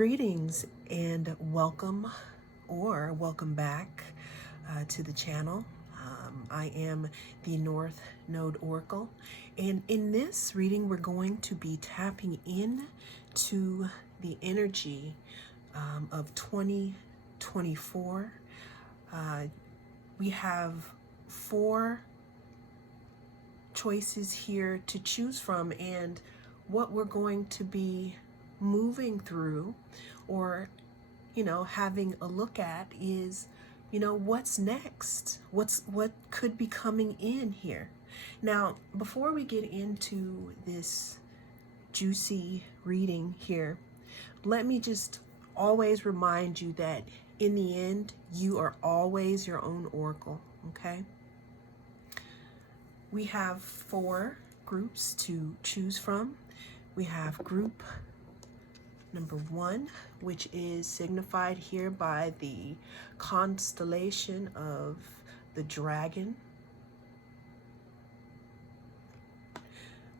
Greetings and welcome back to the channel. I am the North Node Oracle, and in this reading we're going to be tapping in to the energy of 2024. We have 4 choices here to choose from, and what we're going to be moving through or having a look at is what's next, what could be coming in here. Now, before we get into this juicy reading here, let me just always remind you that in the end you are always your own oracle. Okay, we have 4 groups to choose from. We have group number 1, which is signified here by the constellation of the dragon.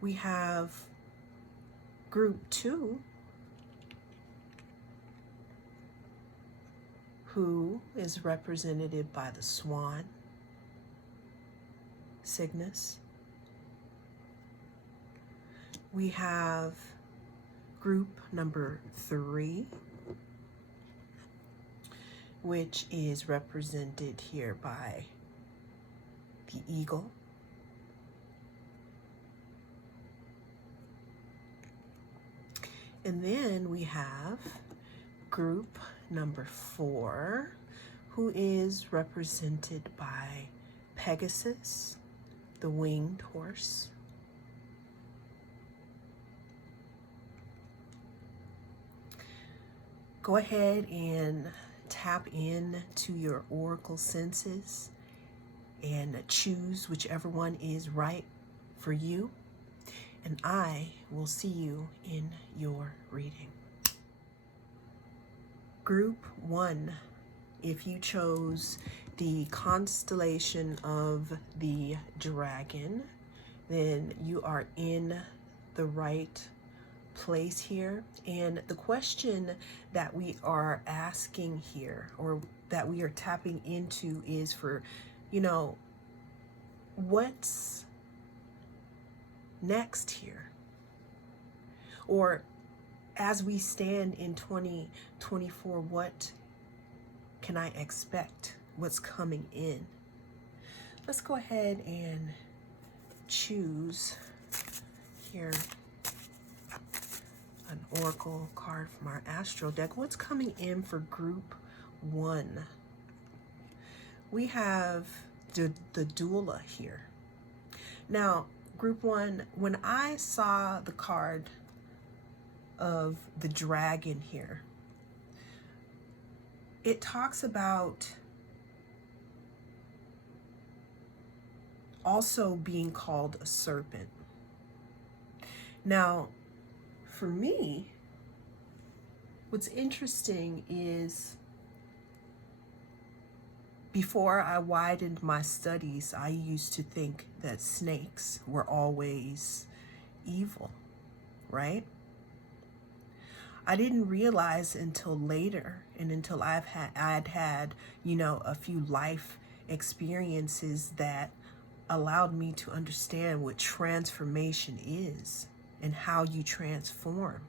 We have group 2, who is represented by the swan, Cygnus. We have group number 3, which is represented here by the eagle. And then we have group number 4, who is represented by Pegasus, the winged horse. Go ahead and tap in to your oracle senses and choose whichever one is right for you, and I will see you in your reading. Group 1, if you chose the constellation of the dragon, then you are in the right place here. And the question that we are asking here, or that we are tapping into, is for what's next here, or as we stand in 2024, what can I expect, what's coming in. Let's go ahead and choose here an oracle card from our astro deck. What's coming in for group 1? We have the doula here. Now, group 1, when I saw the card of the dragon here, it talks about also being called a serpent. Now, for me, what's interesting is, before I widened my studies, I used to think that snakes were always evil, right? I didn't realize until later, and until I'd had a few life experiences that allowed me to understand what transformation is and how you transform.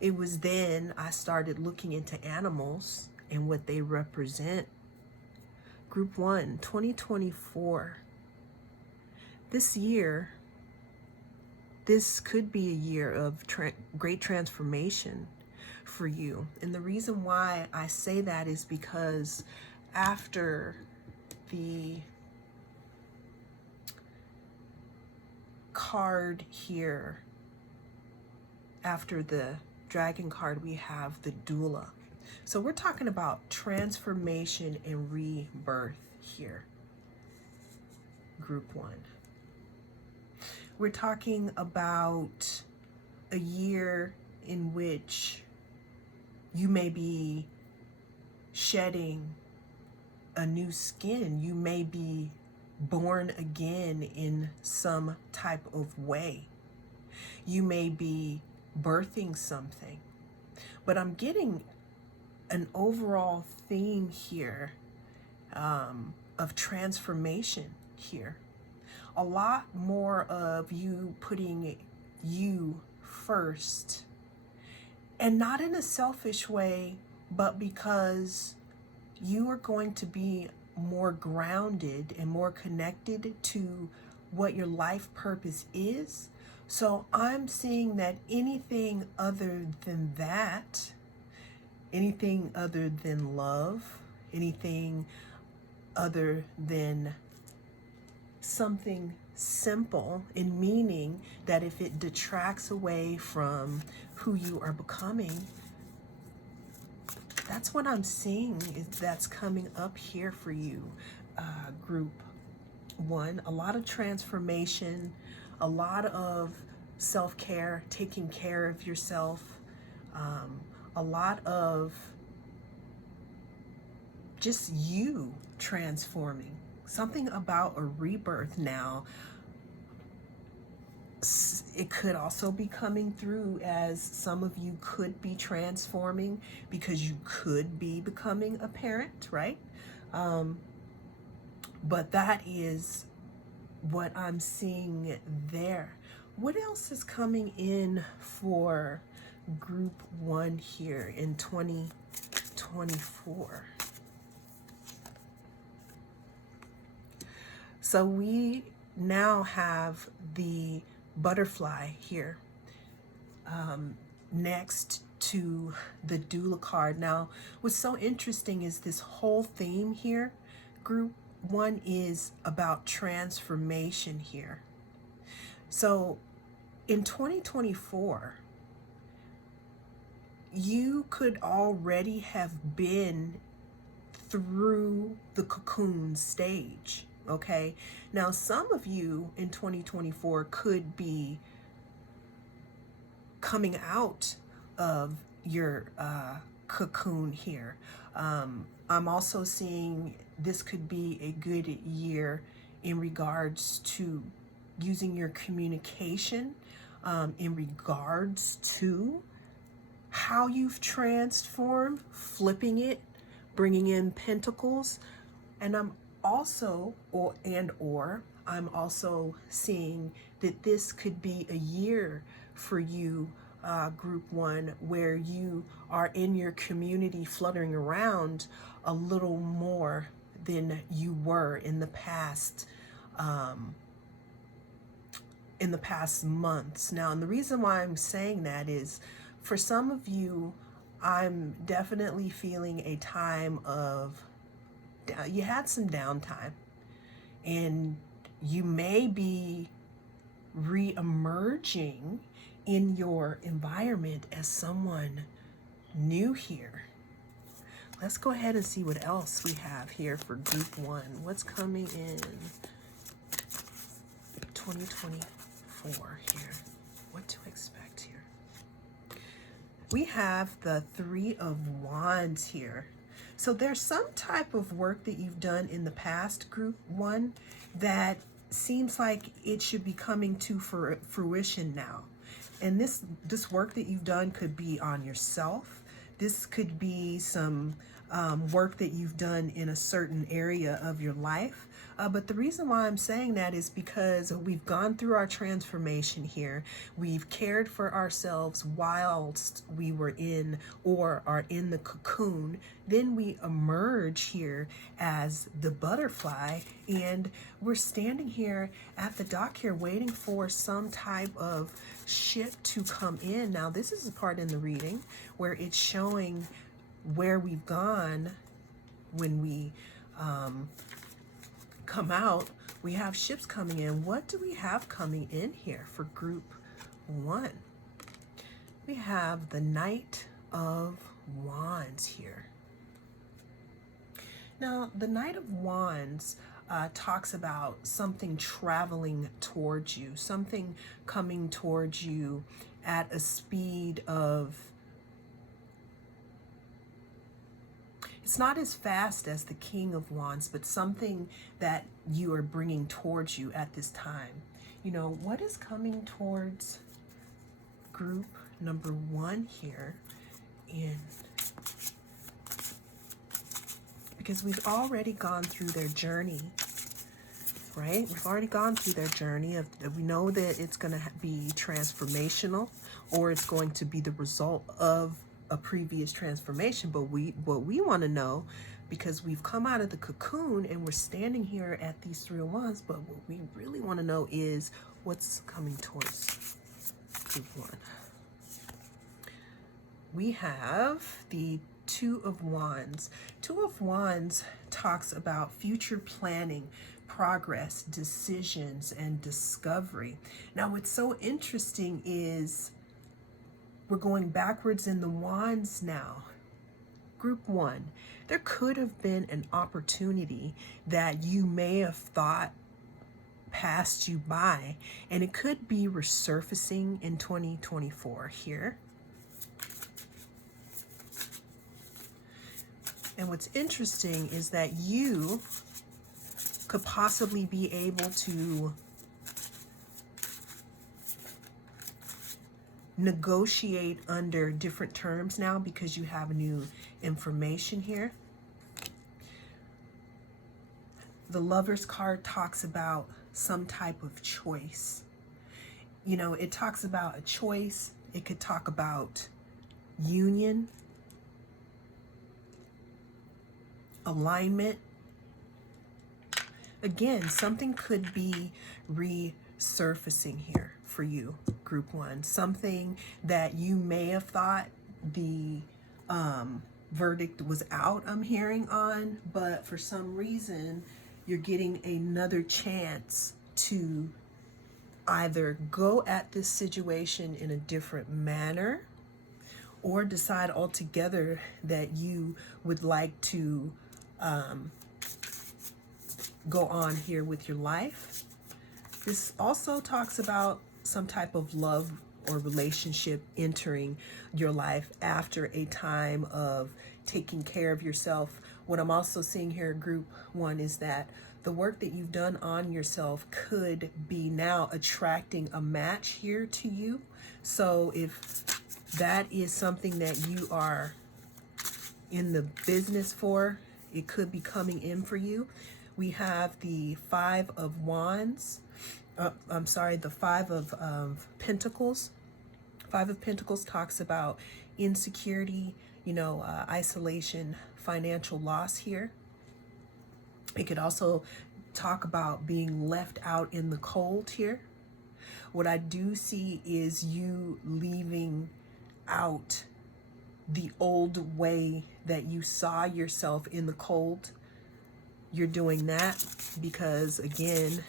It was then I started looking into animals and what they represent. Group 1, 2024. This year, this could be a year of great transformation for you. And the reason why I say that is because after the card here, after the dragon card, we have the doula. So we're talking about transformation and rebirth here. Group 1. We're talking about a year in which you may be shedding a new skin. You may be born again in some type of way. You may be birthing something. but I'm getting an overall theme here of transformation here. A lot more of you putting you first, and not in a selfish way, but because you are going to be more grounded and more connected to what your life purpose is. So I'm seeing that anything other than that, anything other than love, anything other than something simple, in meaning that if it detracts away from who you are becoming, that's what I'm seeing is that's coming up here for you, group one. A lot of transformation, a lot of self-care, taking care of yourself, a lot of just you transforming. Something about a rebirth now. It could also be coming through as some of you could be transforming because you could be becoming a parent, right? But that is what I'm seeing there. What else is coming in for group one here in 2024? So we now have the butterfly here next to the doula card. Now, what's so interesting is this whole theme here, group one, is about transformation here. So in 2024, you could already have been through the cocoon stage. Okay, now some of you in 2024 could be coming out of your cocoon here. I'm also seeing this could be a good year in regards to using your communication, in regards to how you've transformed, flipping it, bringing in pentacles. And I'm also, I'm also seeing that this could be a year for you, group one, where you are in your community fluttering around a little more than you were in the past months. Now, and the reason why I'm saying that is, for some of you, I'm definitely feeling a time of, you had some downtime, and you may be re-emerging in your environment as someone new here. Let's go ahead and see what else we have here for group one. What's coming in 2024 here? What to expect here? We have the Three of Wands here. So there's some type of work that you've done in the past, group one, that seems like it should be coming to fruition now. And this work that you've done could be on yourself. This could be some work that you've done in a certain area of your life. But the reason why I'm saying that is because we've gone through our transformation here. We've cared for ourselves whilst we were in or are in the cocoon. Then we emerge here as the butterfly, and we're standing here at the dock here waiting for some type of ship to come in. Now, this is a part in the reading where it's showing where we've gone when we come out. We have ships coming in. What do we have coming in here for group one? We have the Knight of Wands here. Now, the Knight of Wands talks about something traveling towards you, something coming towards you at a speed of, it's not as fast as the King of Wands, but something that you are bringing towards you at this time. You know, what is coming towards group number one here in. Because we've already gone through their journey, right? We've already gone through their journey we know that it's going to be transformational, or it's going to be the result of a previous transformation. But what we want to know, because we've come out of the cocoon and we're standing here at these 3 of Wands, but what we really want to know is what's coming towards group 1. We have the 2 of Wands. 2 of Wands talks about future planning, progress, decisions, and discovery. Now, what's so interesting is we're going backwards in the Wands now. Group 1, there could have been an opportunity that you may have thought passed you by, and it could be resurfacing in 2024 here. And what's interesting is that you could possibly be able to negotiate under different terms now because you have new information here. The Lover's card talks about some type of choice. You know, it talks about a choice. It could talk about union, alignment. Again, something could be resurfacing here for you, group 1. Something that you may have thought the verdict was out, I'm hearing on, but for some reason you're getting another chance to either go at this situation in a different manner or decide altogether that you would like to go on here with your life. This also talks about some type of love or relationship entering your life after a time of taking care of yourself. What I'm also seeing here, group 1, is that the work that you've done on yourself could be now attracting a match here to you. So if that is something that you are in the business for, it could be coming in for you. We have the 5 of Wands. The 5 of Pentacles. 5 of Pentacles talks about insecurity, isolation, financial loss here. It could also talk about being left out in the cold here. What I do see is you leaving out the old way that you saw yourself in the cold. You're doing that because, again,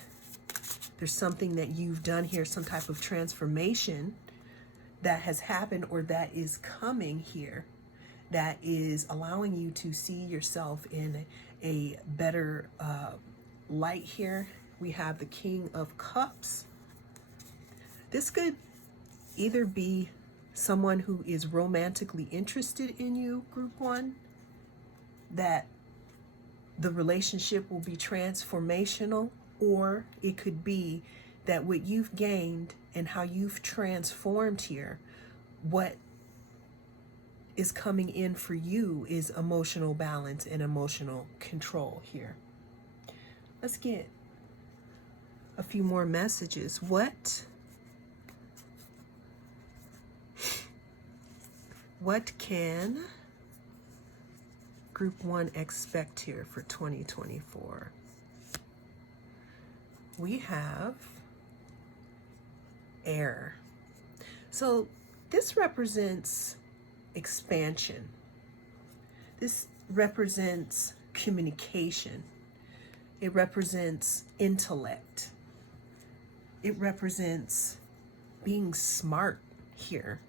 there's something that you've done here, some type of transformation that has happened or that is coming here that is allowing you to see yourself in a better light here. We have the King of Cups. This could either be someone who is romantically interested in you, group 1, that the relationship will be transformational, or it could be that what you've gained and how you've transformed here, what is coming in for you is emotional balance and emotional control here. Let's get a few more messages. What can group 1 expect here for 2024? We have air. So this represents expansion. This represents communication. It represents intellect. It represents being smart here.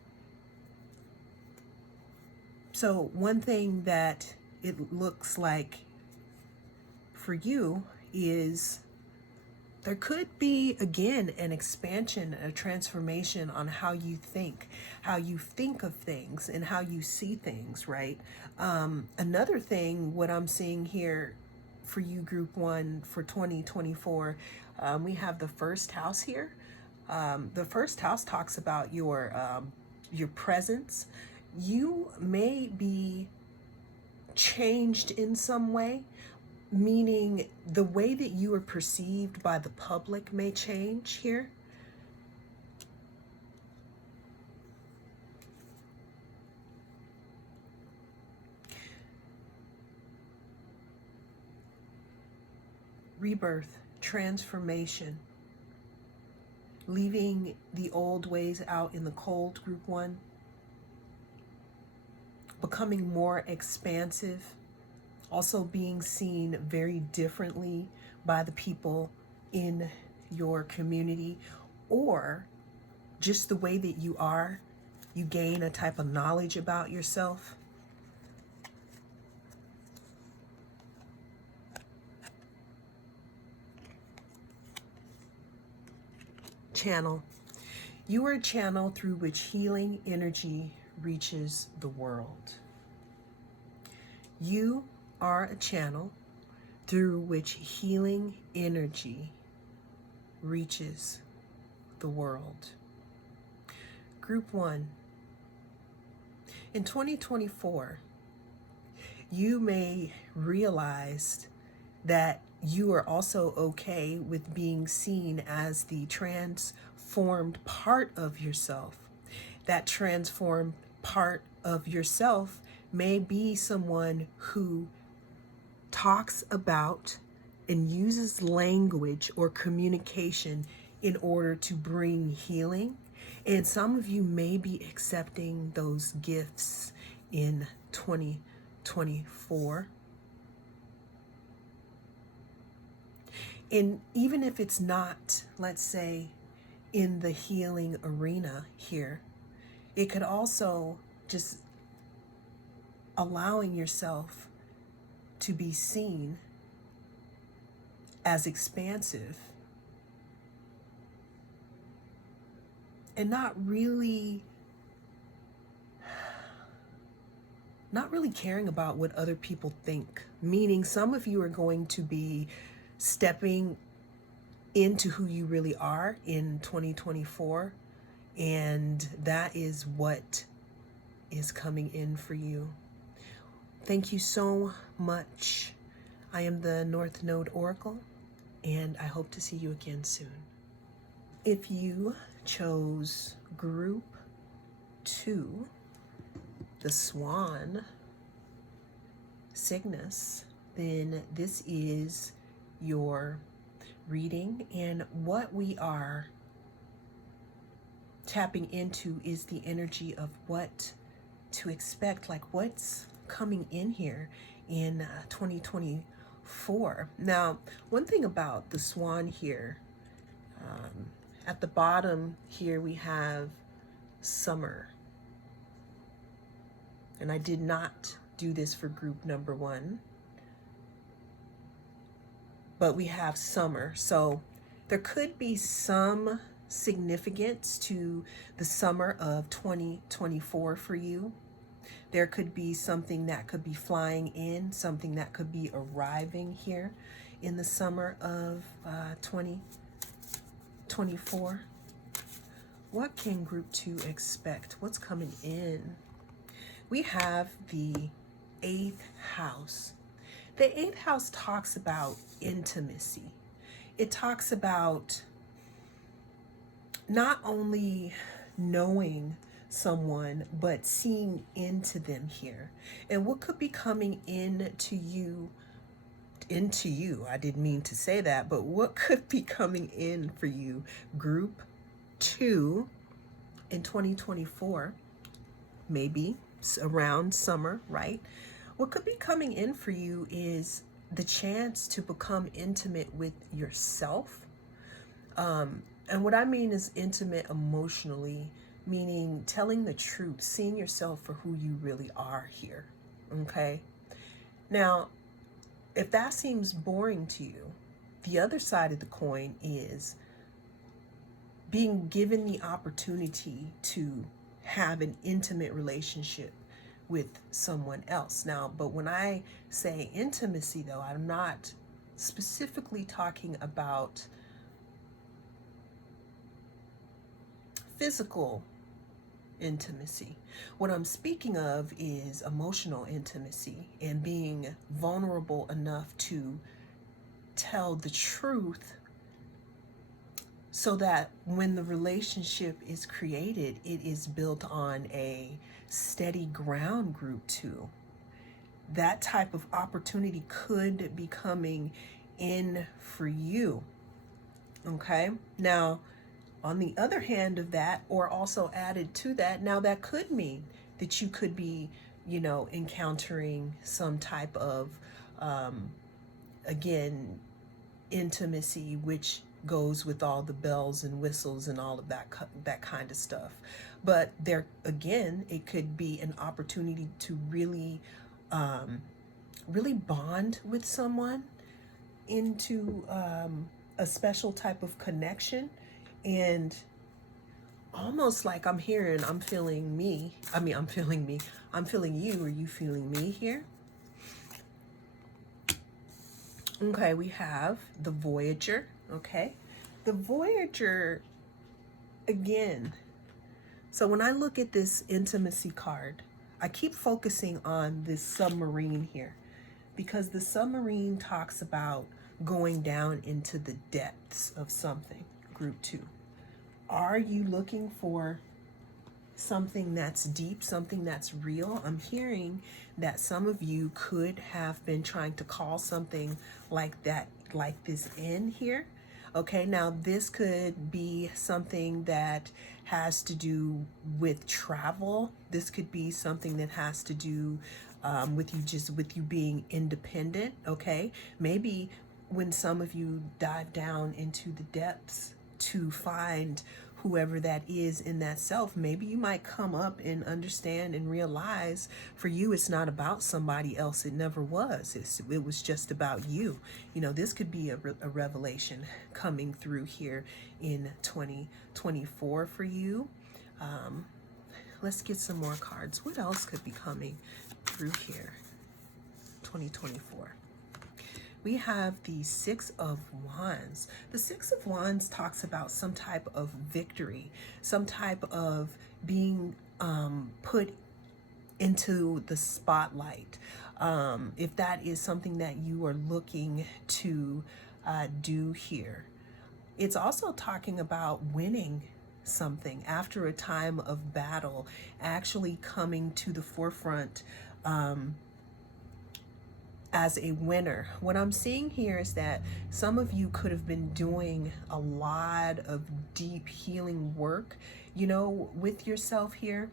So one thing that it looks like for you is there could be, again, an expansion, a transformation on how you think of things and how you see things, right? Another thing, what I'm seeing here for you, group 1, for 2024, we have the first house here. The first house talks about your presence, you may be changed in some way, meaning the way that you are perceived by the public may change here. Rebirth, transformation, leaving the old ways out in the cold, group one, becoming more expansive, also being seen very differently by the people in your community, or just the way that you are, you gain a type of knowledge about yourself. Channel. You are a channel through which healing energy reaches the world. You are a channel through which healing energy reaches the world. Group one. In 2024, you may realize that you are also okay with being seen as the transformed part of yourself. That transformed part of yourself may be someone who talks about and uses language or communication in order to bring healing. And some of you may be accepting those gifts in 2024. And even if it's not, let's say, in the healing arena here, it could also just allowing yourself to be seen as expansive and not really caring about what other people think. Meaning some of you are going to be stepping into who you really are in 2024, and that is what is coming in for you. Thank you so much. I am the North Node Oracle, and I hope to see you again soon. If you chose group 2, the Swan Cygnus, then this is your reading, and what we are tapping into is the energy of what to expect, like what's coming in here in 2024. Now, one thing about the Swan here, at the bottom here we have summer, and I did not do this for group number 1, but we have summer. So there could be some significance to the summer of 2024 for you. There could be something that could be flying in, something that could be arriving here in the summer of 2024. What can group 2 expect? What's coming in? We have the 8th house. The 8th house talks about intimacy. It talks about not only knowing someone, but seeing into them here. And what could be coming into you, I didn't mean to say that, but what could be coming in for you, group 2, in 2024, maybe around summer, right? What could be coming in for you is the chance to become intimate with yourself. And what I mean is intimate emotionally, meaning telling the truth, seeing yourself for who you really are here, okay? Now, if that seems boring to you, the other side of the coin is being given the opportunity to have an intimate relationship with someone else. Now, but when I say intimacy, though, I'm not specifically talking about physical intimacy. What I'm speaking of is emotional intimacy and being vulnerable enough to tell the truth, so that when the relationship is created, it is built on a steady ground. Group 2. That type of opportunity could be coming in for you. Okay? Now, on the other hand of that, or also added to that, now that could mean that you could be, encountering some type of, again, intimacy, which goes with all the bells and whistles and all of that kind of stuff. But there again, it could be an opportunity to really really bond with someone into a special type of connection, and almost like I'm feeling me. I'm feeling me. I'm feeling you. Are you feeling me here? Okay, we have the Voyager. Okay, the Voyager again. So when I look at this intimacy card, I keep focusing on this submarine here, because the submarine talks about going down into the depths of something. Group 2. Are you looking for something that's deep, something that's real? I'm hearing that some of you could have been trying to call something like that, like this in here. Okay, now this could be something that has to do with travel. This could be something that has to do with you being independent. Okay, maybe when some of you dive down into the depths to find whoever that is in that self, maybe you might come up and understand and realize for you it's not about somebody else. It never was. It was just about you. This could be a revelation coming through here in 2024 for you. Let's get some more cards. What else could be coming through here? 2024. We have the Six of Wands. The Six of Wands talks about some type of victory, some type of being put into the spotlight. If that is something that you are looking to do here. It's also talking about winning something after a time of battle, actually coming to the forefront as a winner. What I'm seeing here is that some of you could have been doing a lot of deep healing work, with yourself here.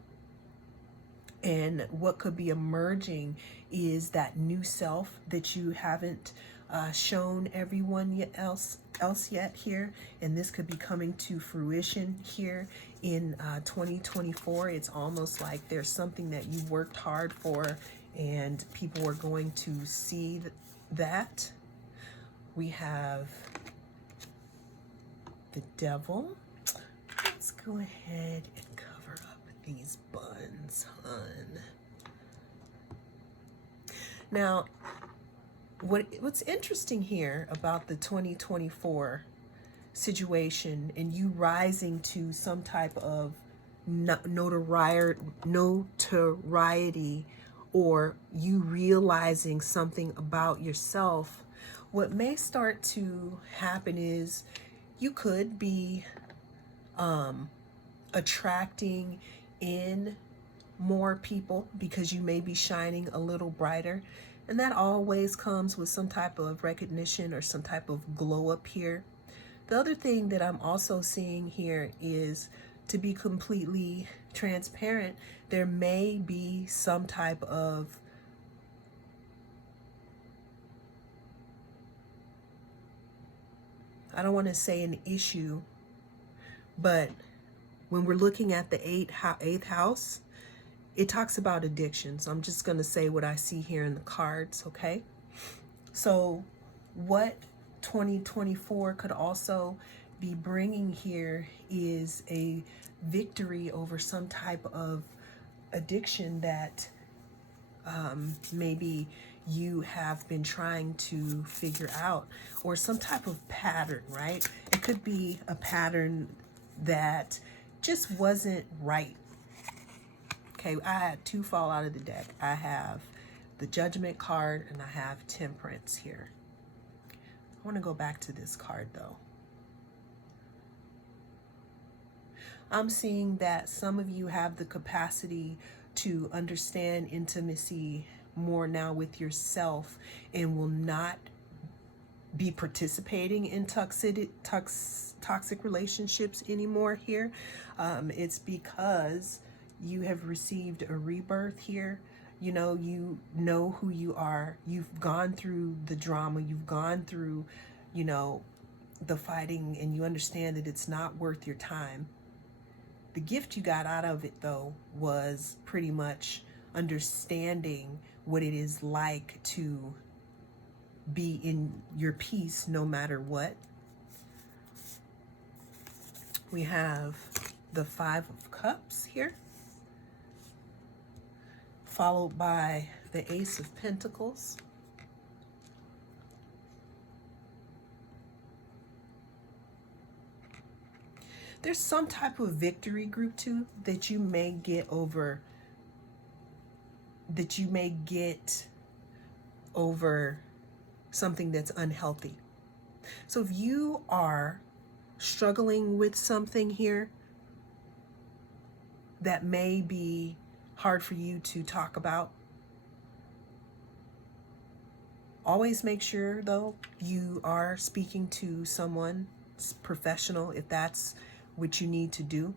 And what could be emerging is that new self that you haven't shown everyone else yet here. And this could be coming to fruition here in 2024. It's almost like there's something that you worked hard for, and people are going to see that. We have the Devil. Let's go ahead and cover up these buns, hun. Now, what's interesting here about the 2024 situation and you rising to some type of notoriety, or you realizing something about yourself, what may start to happen is you could be attracting in more people because you may be shining a little brighter. And that always comes with some type of recognition or some type of glow up here. The other thing that I'm also seeing here is, to be completely transparent, there may be some type of I don't want to say an issue, but when we're looking at the eighth house, it talks about addiction. So I'm just going to say what I see here in the cards, okay? So what 2024 could also be bringing here is a victory over some type of addiction that maybe you have been trying to figure out, or some type of pattern, right? It could be a pattern that just wasn't right. Okay, I had two fall out of the deck. I have the Judgment card and I have Temperance here. I want to go back to this card though. I'm seeing that some of you have the capacity to understand intimacy more now with yourself and will not be participating in toxic relationships anymore here. It's because you have received a rebirth here. You know who you are. You've gone through the drama. You've gone through, the fighting, and you understand that it's not worth your time. The gift you got out of it, though, was pretty much understanding what it is like to be in your peace no matter what. We have the Five of Cups here, followed by the Ace of Pentacles. There's some type of victory, group 2, that you may get over, something that's unhealthy. So if you are struggling with something here that may be hard for you to talk about, always make sure, though, you are speaking to someone professional if that's what you need to do.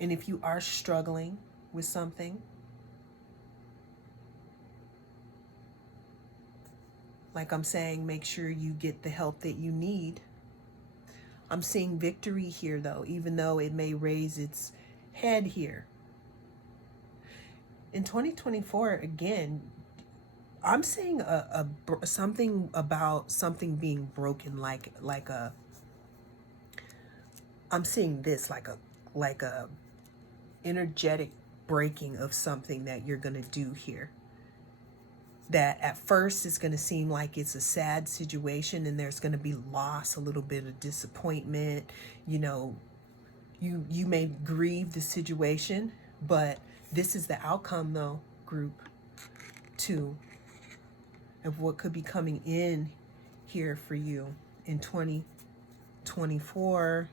And if you are struggling with something, like I'm saying, make sure you get the help that you need. I'm seeing victory here, though, even though it may raise its head here. In 2024, again, I'm seeing something about something being broken, I'm seeing this like a energetic breaking of something that you're going to do here. That at first is going to seem like it's a sad situation and there's going to be loss, a little bit of disappointment. You may grieve the situation, but this is the outcome, though, group 2, of what could be coming in here for you in 2024.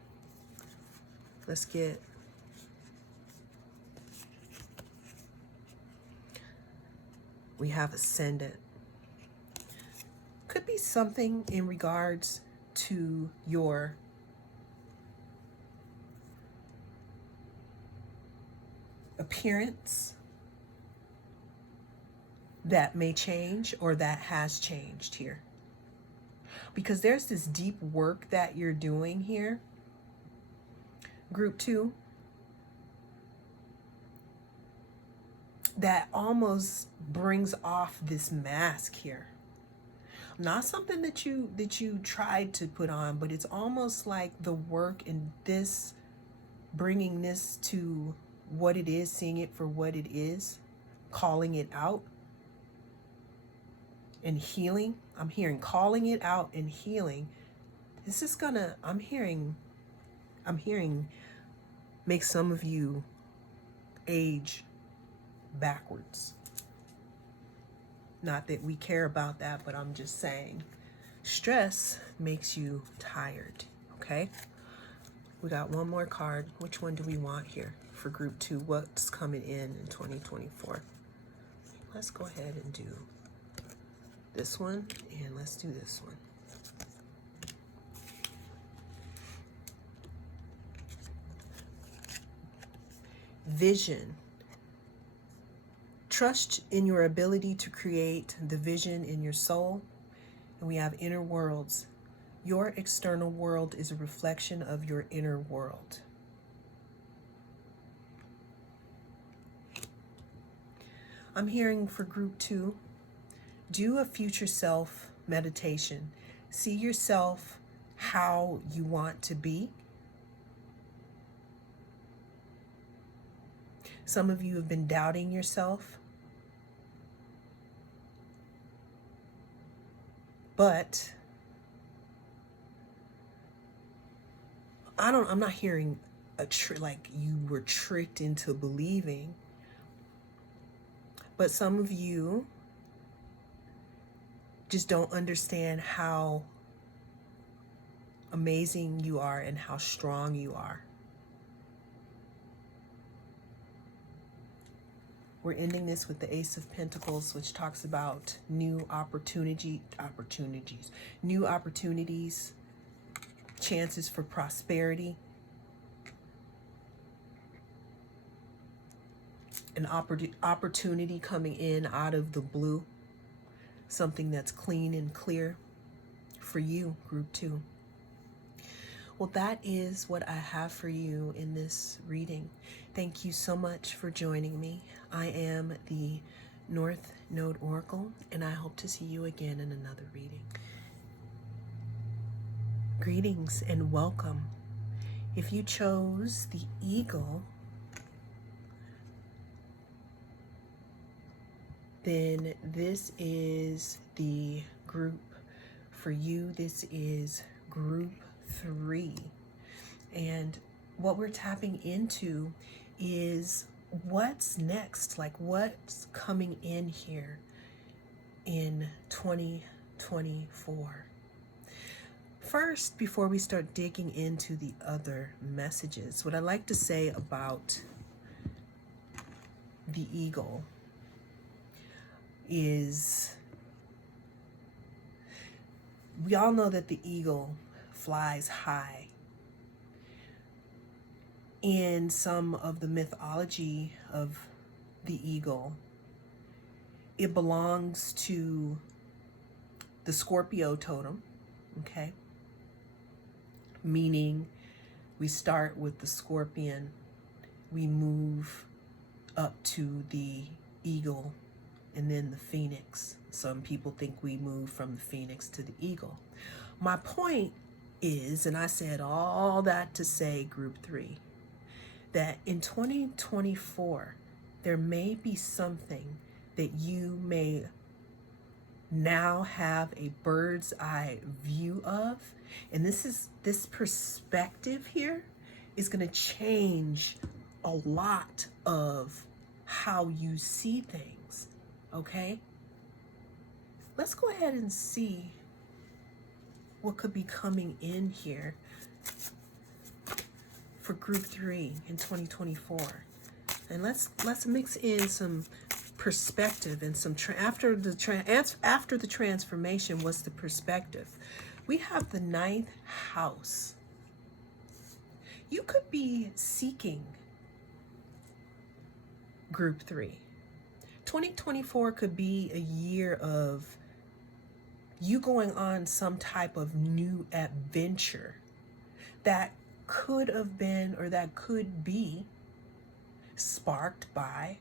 Let's get we have Ascendant. Could be something in regards to your appearance that may change or that has changed here. Because there's this deep work that you're doing here, group 2, that almost brings off this mask here. Not something that you tried to put on, but it's almost like the work in this, bringing this to what it is, seeing it for what it is, calling it out and healing. I'm hearing calling it out and healing. This is gonna, I'm hearing make some of you age backwards. Not that we care about that, but I'm just saying stress makes you tired. Okay, we got one more card. Which one do we want here for group 2? What's coming in 2024? Let's go ahead and do this one, and let's do this one. Vision. Trust in your ability to create the vision in your soul. And we have inner worlds. Your external world is a reflection of your inner world. I'm hearing for group 2, do a future self meditation. See yourself how you want to be. Some of you have been doubting yourself. But I'm not hearing like you were tricked into believing. But some of you just don't understand how amazing you are and how strong you are. We're ending this with the Ace of Pentacles, which talks about new opportunities, chances for prosperity, an opportunity coming in out of the blue, something that's clean and clear for you, Group 2. Well, that is what I have for you in this reading. Thank you so much for joining me. I am the North Node Oracle, and I hope to see you again in another reading. Greetings and welcome. If you chose the Eagle, then this is the group for you. This is Group 3. And what we're tapping into is what's next, like what's coming in here in 2024. First, before we start digging into the other messages, what I'd like to say about the Eagle is we all know that the eagle flies high. In some of the mythology of the eagle, it belongs to the Scorpio totem, okay? Meaning we start with the scorpion, we move up to the eagle, and then the phoenix. Some people think we move from the phoenix to the eagle. My point is, and I said all that to say, Group 3, that in 2024, there may be something that you may now have a bird's eye view of. And this perspective here is going to change a lot of how you see things. Okay? Let's go ahead and see what could be coming in here for Group 3 in 2024. And let's mix in some perspective and some after the transformation. What's the perspective? We have the 9th house. You could be seeking, Group 3. 2024 could be a year of you going on some type of new adventure that could have been, or that could be, sparked by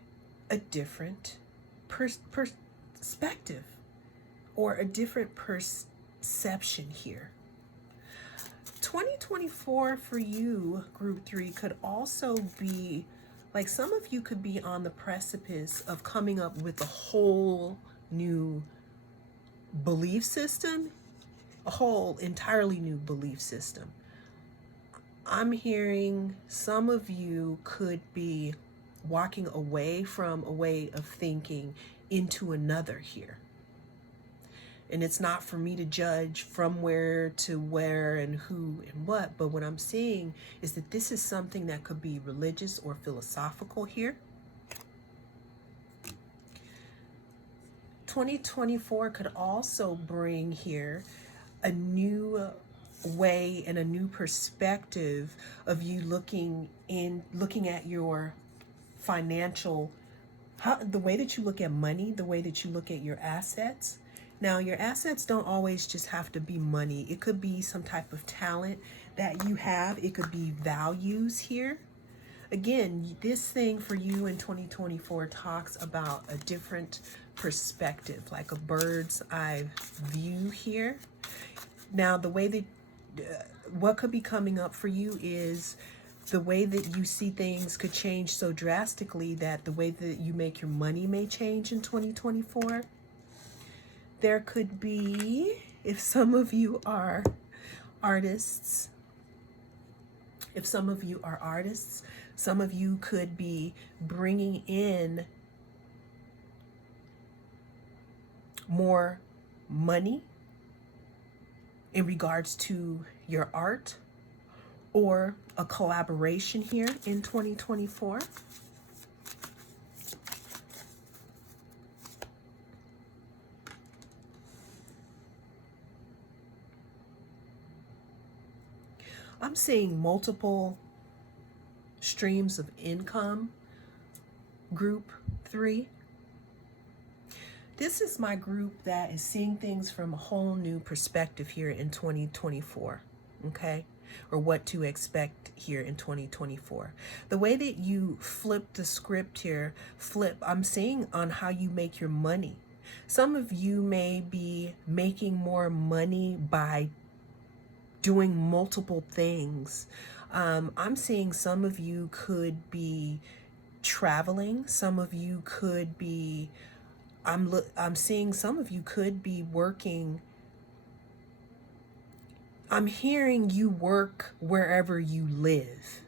a different perspective or a different perception here. 2024 for you, Group 3, could also be like some of you could be on the precipice of coming up with a whole new belief system, a whole entirely new belief system. I'm hearing some of you could be walking away from a way of thinking into another here. And it's not for me to judge from where to where and who and what, but what I'm seeing is that this is something that could be religious or philosophical here. 2024 could also bring here a new way and a new perspective of you looking at your financial, the way that you look at money, the way that you look at your assets. Now, your assets don't always just have to be money. It could be some type of talent that you have. It could be values here. Again, this thing for you in 2024 talks about a different perspective, like a bird's eye view here. Now, the way that, what could be coming up for you is the way that you see things could change so drastically that the way that you make your money may change in 2024. There could be, if some of you are artists, If some of you are artists, some of you could be bringing in more money in regards to your art or a collaboration here in 2024. I'm seeing multiple streams of income, group 3. This is my group that is seeing things from a whole new perspective here in 2024, okay? Or what to expect here in 2024. The way that you flip the script here, I'm seeing on how you make your money. Some of you may be making more money by doing multiple things. I'm seeing some of you could be traveling. Some of you could be, I'm seeing some of you could be working. I'm hearing you work wherever you live.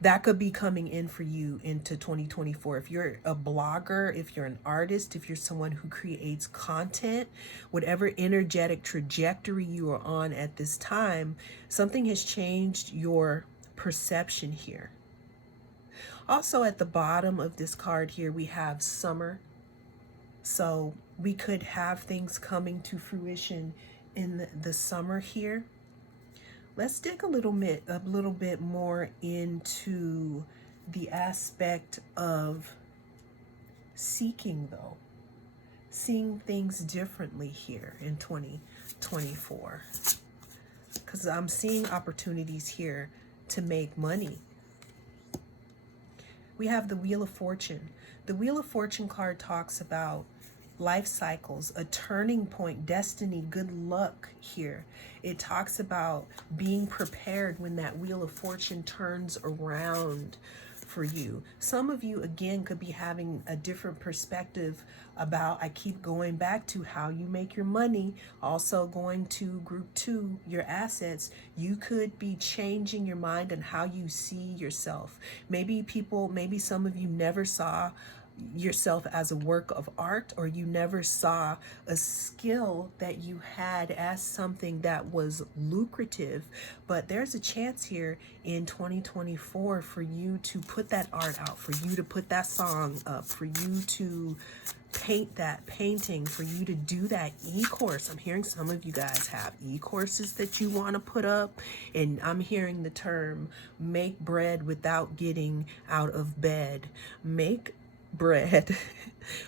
That could be coming in for you into 2024. If you're a blogger, if you're an artist, if you're someone who creates content, whatever energetic trajectory you are on at this time, something has changed your perception here. Also at the bottom of this card here, we have summer. So we could have things coming to fruition in the summer here. Let's dig a little bit more into the aspect of seeking, though. Seeing things differently here in 2024. Because I'm seeing opportunities here to make money. We have the Wheel of Fortune. The Wheel of Fortune card talks about life cycles, a turning point, destiny, good luck here. It talks about being prepared when that Wheel of Fortune turns around for you. Some of you, again, could be having a different perspective about, I keep going back to how you make your money, also going to group 2, your assets. You could be changing your mind on how you see yourself. Maybe some of you never saw yourself as a work of art, or you never saw a skill that you had as something that was lucrative, but there's a chance here in 2024 for you to put that art out, for you to put that song up, for you to paint that painting, for you to do that e-course. I'm hearing some of you guys have e-courses that you want to put up, and I'm hearing the term make bread without getting out of bed. Make bread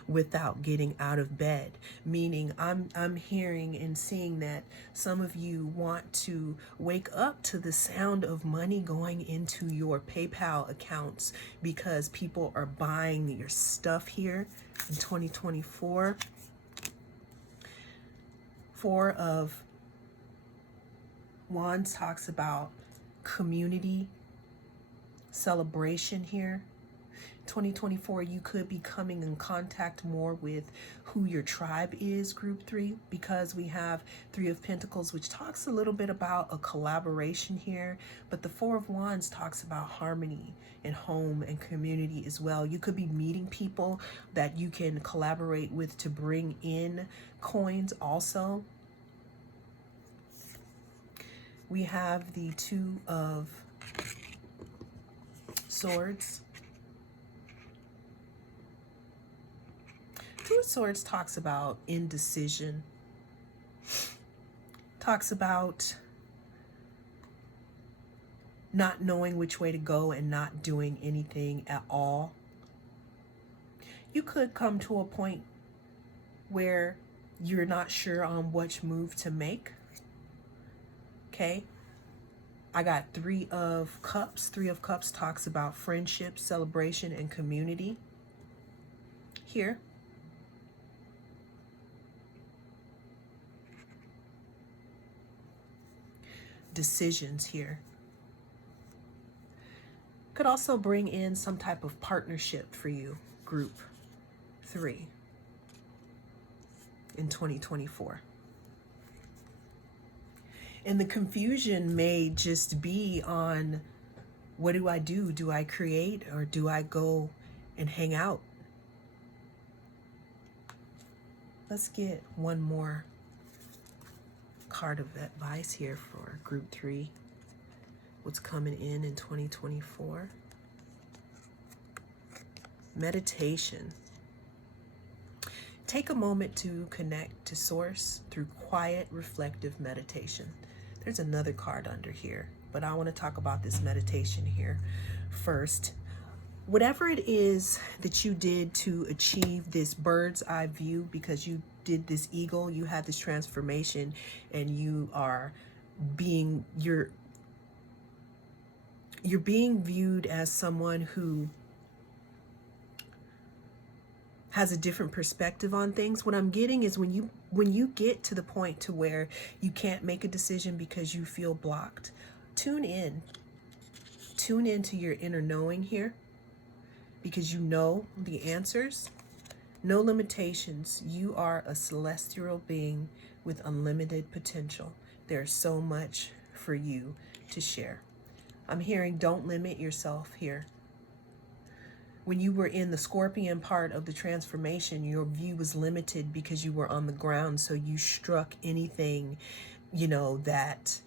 without getting out of bed, meaning I'm hearing and seeing that some of you want to wake up to the sound of money going into your PayPal accounts because people are buying your stuff here in 2024. 4 of Wands talks about community celebration here. 2024, you could be coming in contact more with who your tribe is, group 3, because we have 3 of Pentacles, which talks a little bit about a collaboration here, but the 4 of Wands talks about harmony and home and community as well. You could be meeting people that you can collaborate with to bring in coins also. We have the 2 of Swords. 2 of Swords talks about indecision, talks about not knowing which way to go and not doing anything at all. You could come to a point where you're not sure on which move to make. Okay. I got 3 of Cups. 3 of Cups talks about friendship, celebration, and community here. Decisions here. Could also bring in some type of partnership for you, group 3, in 2024. And the confusion may just be on, what do I do? Do I create, or do I go and hang out? Let's get one more card of advice here for group 3. What's coming in 2024? Meditation. Take a moment to connect to Source through quiet, reflective meditation. There's another card under here, but I want to talk about this meditation here first. Whatever it is that you did to achieve this bird's eye view, because you did this eagle, you had this transformation, and you are being, you're being viewed as someone who has a different perspective on things. What I'm getting is when you get to the point to where you can't make a decision because you feel blocked, tune into your inner knowing here, because you know the answers. No limitations. You are a celestial being with unlimited potential. There's so much for you to share. I'm hearing don't limit yourself here. When you were in the scorpion part of the transformation, your view was limited because you were on the ground, so you struck anything, that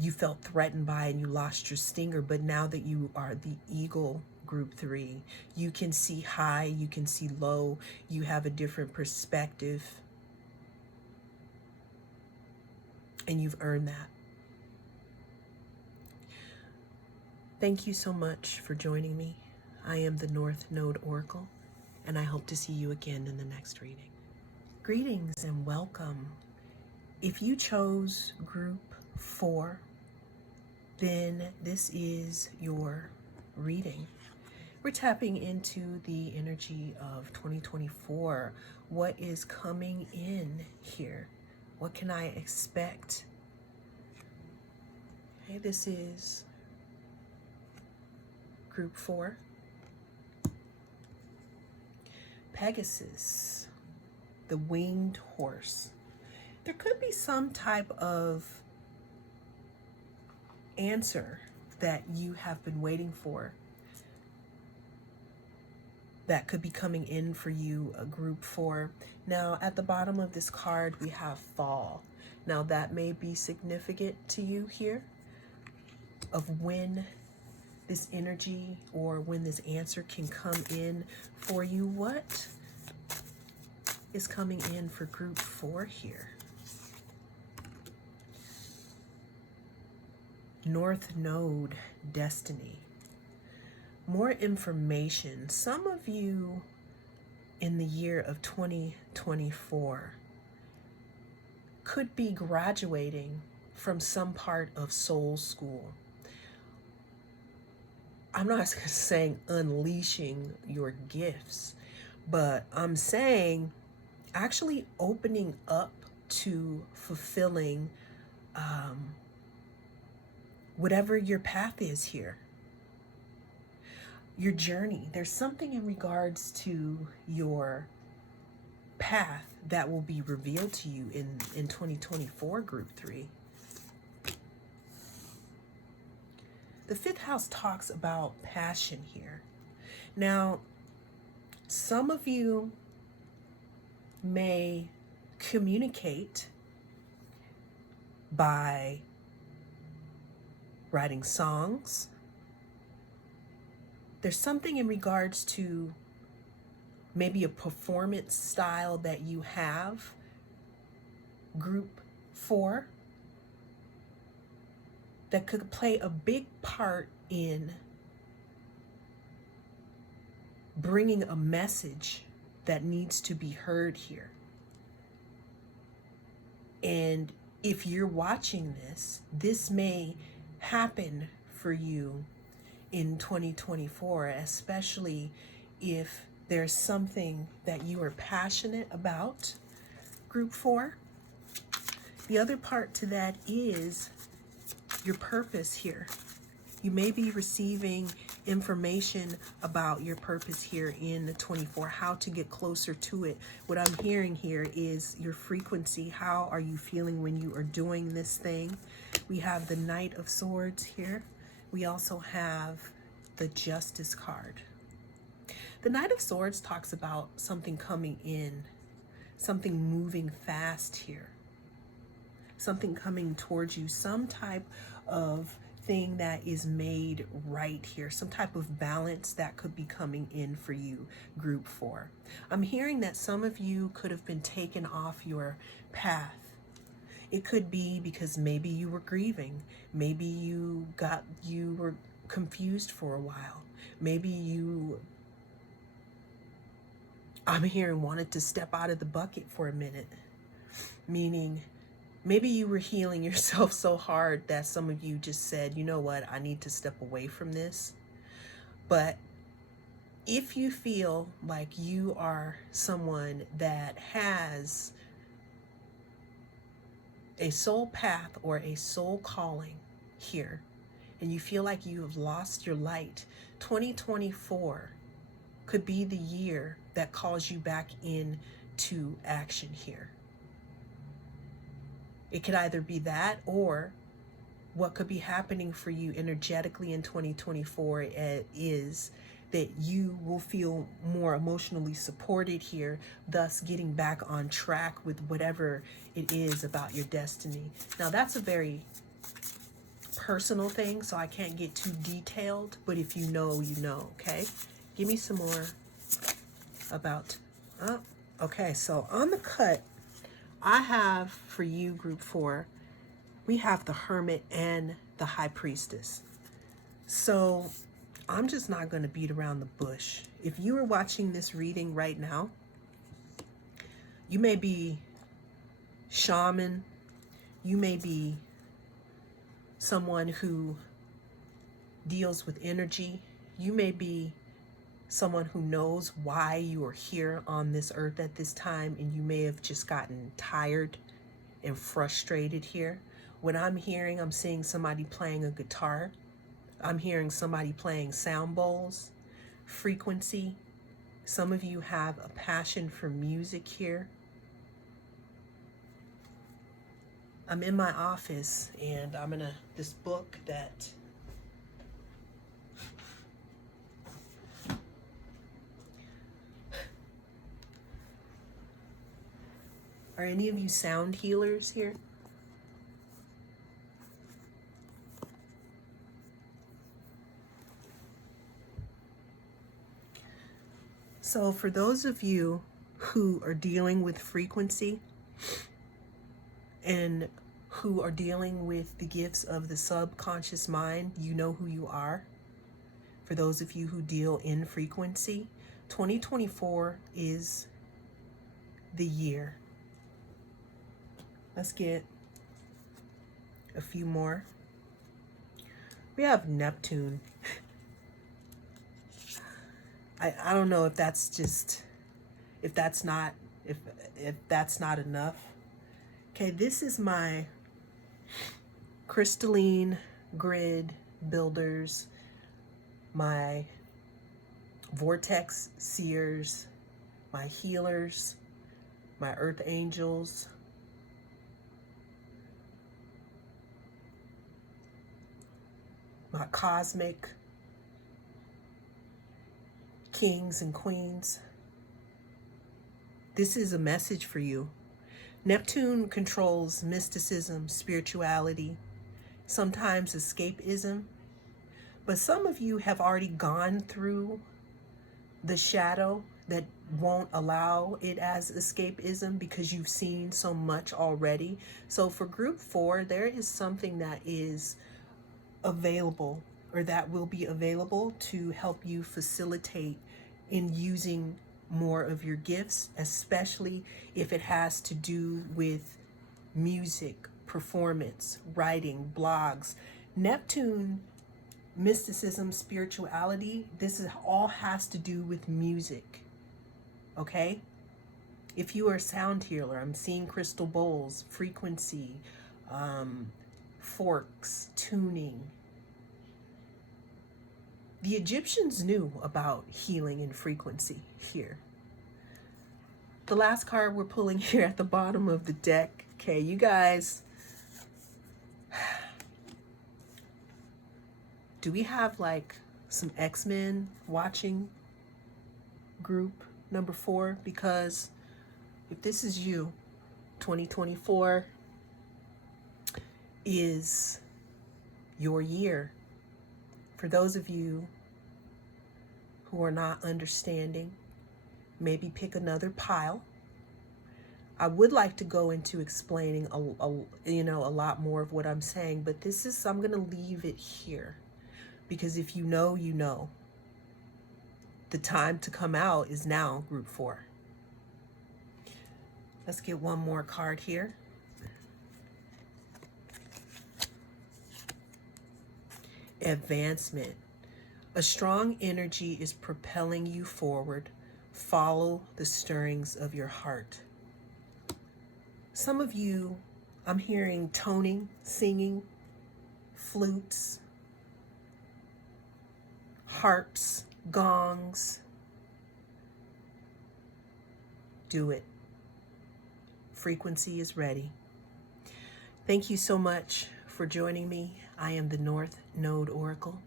you felt threatened by, and you lost your stinger. But now that you are the eagle, group 3, you can see high, you can see low, you have a different perspective, and you've earned that. Thank you so much for joining me. I am the North Node Oracle, and I hope to see you again in the next reading. Greetings and welcome. If you chose group 4, then this is your reading. We're tapping into the energy of 2024. What is coming in here? What can I expect? Okay, this is group 4. Pegasus, the winged horse. There could be some type of answer that you have been waiting for that could be coming in for you, a group 4. Now, at the bottom of this card, we have fall. Now, that may be significant to you here of when this energy or when this answer can come in for you. What is coming in for group 4 here? North Node, destiny. More information. Some of you in the year of 2024 could be graduating from some part of soul school. I'm not saying unleashing your gifts, but I'm saying actually opening up to fulfilling whatever your path is here. Your journey. There's something in regards to your path that will be revealed to you in 2024, group 3. The 5th house talks about passion here. Now, some of you may communicate by writing songs. There's something in regards to maybe a performance style that you have, group 4, that could play a big part in bringing a message that needs to be heard here. And if you're watching this, this may happen for you in 2024, especially if there's something that you are passionate about, group 4. The other part to that is your purpose here. You may be receiving information about your purpose here in the 24, how to get closer to it. What I'm hearing here is your frequency. How are you feeling when you are doing this thing? We have the Knight of Swords here. We also have the Justice card. The Knight of Swords talks about something coming in, something moving fast here, something coming towards you, some type of thing that is made right here, some type of balance that could be coming in for you, group 4. I'm hearing that some of you could have been taken off your path. It could be because maybe you were grieving, maybe you were confused for a while, maybe I'm hearing wanted to step out of the bucket for a minute, meaning maybe you were healing yourself so hard that some of you just said, you know what, I need to step away from this. But if you feel like you are someone that has a soul path or a soul calling here, and you feel like you have lost your light, 2024 could be the year that calls you back into action here. It could either be that, or what could be happening for you energetically in 2024 is that you will feel more emotionally supported here, thus getting back on track with whatever it is about your destiny. Now, that's a very personal thing, so I can't get too detailed, but if you know, you know, okay? Give me some more about, okay, so on the cut, I have for you, group 4, we have the Hermit and the High Priestess. So I'm just not going to beat around the bush. If you are watching this reading right now, you may be shaman, you may be someone who deals with energy, you may be someone who knows why you are here on this earth at this time, and you may have just gotten tired and frustrated here. What I'm hearing, I'm seeing somebody playing a guitar. I'm hearing somebody playing sound bowls, frequency. Some of you have a passion for music here. I'm in my office and I'm in this book that are any of you sound healers here? So for those of you who are dealing with frequency and who are dealing with the gifts of the subconscious mind, you know who you are. For those of you who deal in frequency, 2024 is the year. Let's get a few more. We have Neptune. I don't know if that's just, if that's not enough. Okay, this is my crystalline grid builders, my vortex seers, my healers, my earth angels, my cosmic kings and queens. This is a message for you. Neptune controls mysticism, spirituality, sometimes escapism, but some of you have already gone through the shadow that won't allow it as escapism because you've seen so much already. So for group 4, there is something that is available, or that will be available to help you facilitate in using more of your gifts, especially if it has to do with music, performance, writing, blogs. Neptune, mysticism, spirituality, this is all has to do with music, okay? If you are a sound healer, I'm seeing crystal bowls, frequency, forks, tuning. The Egyptians knew about healing and frequency here. The last card we're pulling here at the bottom of the deck. Okay, you guys, Do we have like some X-Men watching group number 4? Because if this is you, 2024 is your year. For those of you who are not understanding, maybe pick another pile. I would like to go into explaining a lot more of what I'm saying, but I'm going to leave it here, because if you know, you know. The time to come out is now, group 4. Let's get one more card here. Advancement. A strong energy is propelling you forward. Follow the stirrings of your heart. Some of you, I'm hearing toning, singing, flutes, harps, gongs. Do it. Frequency is ready. Thank you so much for joining me. I am the North Node Oracle,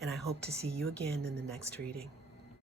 and I hope to see you again in the next reading.